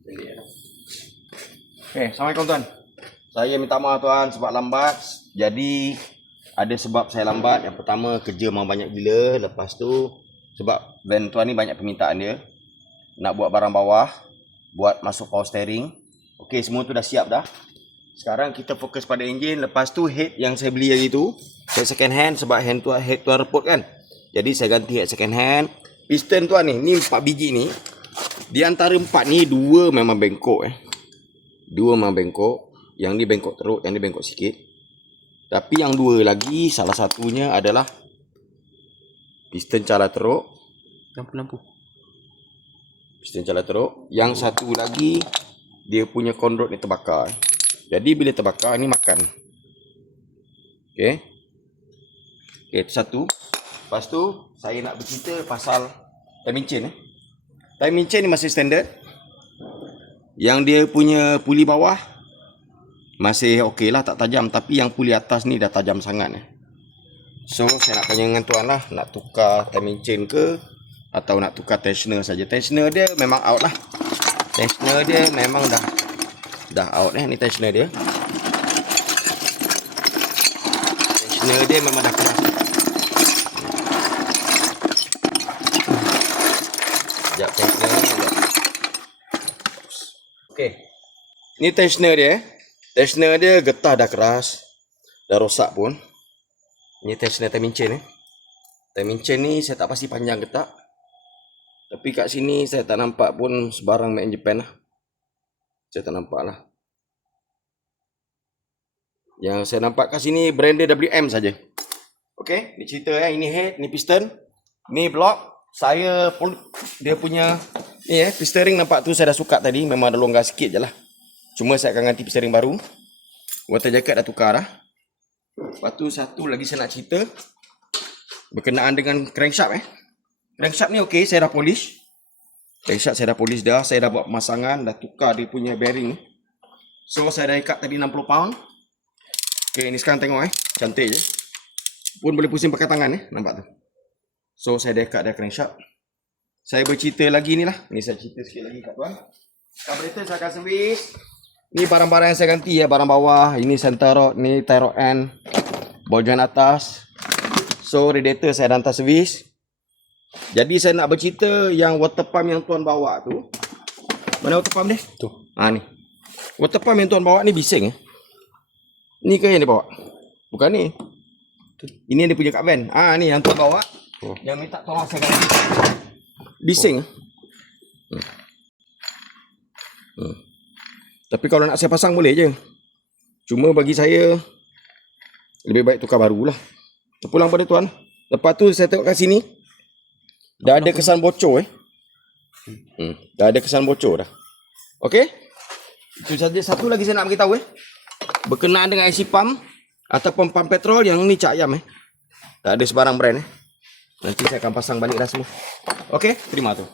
Okay, Assalamualaikum tuan. Saya minta maaf tuan sebab lambat. Jadi ada sebab saya lambat. Yang pertama kerja memang banyak gila. Lepas tu sebab van tuan ni banyak permintaan dia. Nak buat barang bawah, buat masuk power steering. Okey, semua tu dah siap dah. Sekarang kita fokus pada enjin. Lepas tu head yang saya beli hari tu, saya second hand sebab head tuan reput kan. Jadi saya ganti head second hand. Piston tuan ni 4 biji ni. Di antara 4 ni 2 memang bengkok 2 memang bengkok. Yang ni bengkok teruk, yang ni bengkok sikit. Tapi yang 2 lagi, salah satunya adalah piston cala teruk. Lampu-lampu. Piston cala teruk. Yang satu lagi, dia punya conrod ni terbakar. Jadi bila terbakar, ni makan. Okay. Okay, itu satu. Lepas tu, saya nak bercerita pasal timing chain. Timing chain ni masih standard. Yang dia punya puli bawah masih okey lah, tak tajam. Tapi yang puli atas ni dah tajam sangat. So saya nak tanya dengan tuan lah, nak tukar timing chain ke atau nak tukar tensioner saja. Tensioner dia memang out lah. Tensioner dia memang dah out ni tensioner dia. Tensioner dia memang dah keras. Sekejap tensioner ni. Okey. Ni tensioner dia. Tensioner dia getah dah keras. Dah rosak pun. Ni tensioner timing chain Timing chain ni saya tak pasti panjang ke tak. Tapi kat sini saya tak nampak pun sebarang made in Japan lah. Saya tak nampak lah. Yang saya nampak kat sini brand dia WM saja. Okey, ni cerita ini head, ni piston, ni block. Dia punya ni piston ring nampak tu saya dah suka tadi, memang ada longgar sikit je lah. Cuma saya akan ganti piston ring baru. Water jacket dah tukar dah. Lepas tu satu lagi saya nak cerita berkenaan dengan crankshaft Crankshaft ni okey, saya dah polish. Crankshaft saya dah polish dah, saya dah buat pemasangan, dah tukar dia punya bearing. So saya dah ikat tadi 60 pound. Okey, ni sekarang tengok cantik je. Pun boleh pusing pakai tangan nampak tu. So saya dah ikat dah crankshaft. Saya bercerita lagi ni lah. Ni saya cerita sikit lagi kat tuan. Carburetor saya akan servis. Ni barang-barang yang saya ganti barang bawah. Ini center rod, ni tie rod end, ball joint atas. So radiator saya dah hantar servis. Jadi saya nak bercerita yang water pump yang tuan bawa tu. Mana water pump dia? Tu. Ni. Water pump yang tuan bawa ni bising Ni ke yang dia bawa? Bukan ni. Ini dia punya kat van. Ni yang tuan bawa. Yang minta tolong saya ganti. Bising. Tapi kalau nak saya pasang boleh je. Cuma bagi saya lebih baik tukar baru lah. Terpulang pada tuan. Lepas tu saya tengok kat sini. Dah ada kesan bocor Dah ada kesan bocor dah. Okey. Itu saja. Satu lagi saya nak beritahu berkenaan dengan IC pump ataupun pump petrol yang ni cak ayam Tak ada sebarang brand Nanti saya akan pasang balik dah semua. Okey, terima tu.